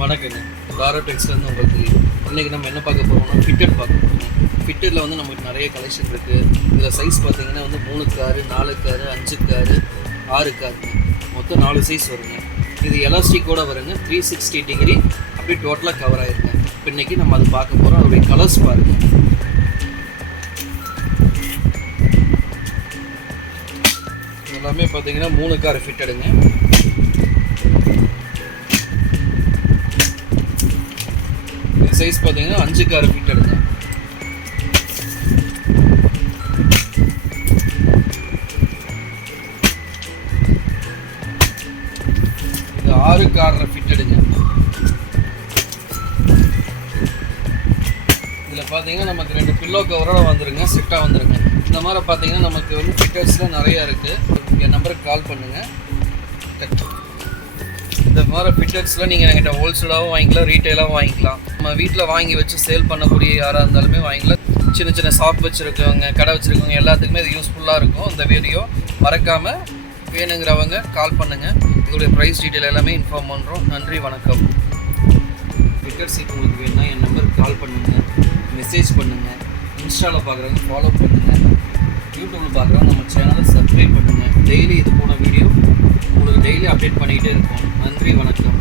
வணக்கங்க. தாரா டெக்ஸ்டைல்ஸ்னு உங்களுக்கு தெரியும். இன்றைக்கி நம்ம என்ன பார்க்க போகிறோம்னா ஃபிட்டட் பார்க்க போகிறோம். ஃபிட்டடில் வந்து நமக்கு நிறைய கலெக்ஷன் இருக்குது. இதில் சைஸ் பார்த்தீங்கன்னா வந்து 3 காரு, 4 காரு, 5 காரு, 6 காருங்க. மொத்தம் 4 சைஸ் வருங்க. இது எலாஸ்டிக்கோடு வருங்க. 360 டிகிரி அப்படியே டோட்டலாக கவர் ஆகிருங்க. இப்போ இன்றைக்கி நம்ம அதை பார்க்க போகிறோம். அதோடைய கலர்ஸ் பாருங்கள். எல்லாமே பார்த்தீங்கன்னா 3 கார் ஃபிட்டடுங்க. சைஸ் பார்த்தீங்கன்னா 5 கார் ஃபிட்டடுங்க. இது 6 கார் ஃபிட்டடுங்க. இதில் பார்த்தீங்கன்னா நமக்கு 2 பில்லோ கவரோட வந்துருங்க, செட்டாக வந்துருங்க. இந்த மாதிரி பார்த்தீங்கன்னா நமக்கு வந்து ஃபிட்டர்ஸ்லாம் நிறையா இருக்குது. என் நம்பருக்கு கால் பண்ணுங்கள். இந்த மாதிரி ஃபிட்டர்ஸ்லாம் நீங்கள் என்கிட்ட ஹோல்சேலாகவும் வாங்கிக்கலாம், ரீட்டெயிலாகவும் வாங்கிக்கலாம். நம்ம வீட்டில் வாங்கி வச்சு சேல் பண்ணக்கூடிய யாராக இருந்தாலுமே வாங்கிக்கலாம். சின்ன சின்ன ஷாப் வச்சுருக்கவங்க, கடை வச்சுருக்கவங்க எல்லாத்துக்குமே இது யூஸ்ஃபுல்லாக இருக்கும். இந்த வீடியோ மறக்காமல் வேணுங்கிறவங்க கால் பண்ணுங்கள். இதோடைய ப்ரைஸ் டீட்டெயில் எல்லாமே இன்ஃபார்ம் பண்ணுறோம். நன்றி, வணக்கம். ஃபிட்டர்ஸ் இப்போ உங்களுக்கு வேணும்னா என் நம்பருக்கு கால் பண்ணுங்கள், மெசேஜ் பண்ணுங்கள். இன்ஸ்டாவில் பார்க்குறவங்க ஃபாலோ பண்ணுங்கள். யூடியூப்பில் பார்க்குறவங்க நம்ம சேனலை சப்ஸ்கிரைப் பண்ணுங்கள். டெய்லி இது போன வீடியோ உங்களுக்கு டெய்லி அப்டேட் பண்ணிக்கிட்டே இருக்கும். நன்றி, வணக்கம்.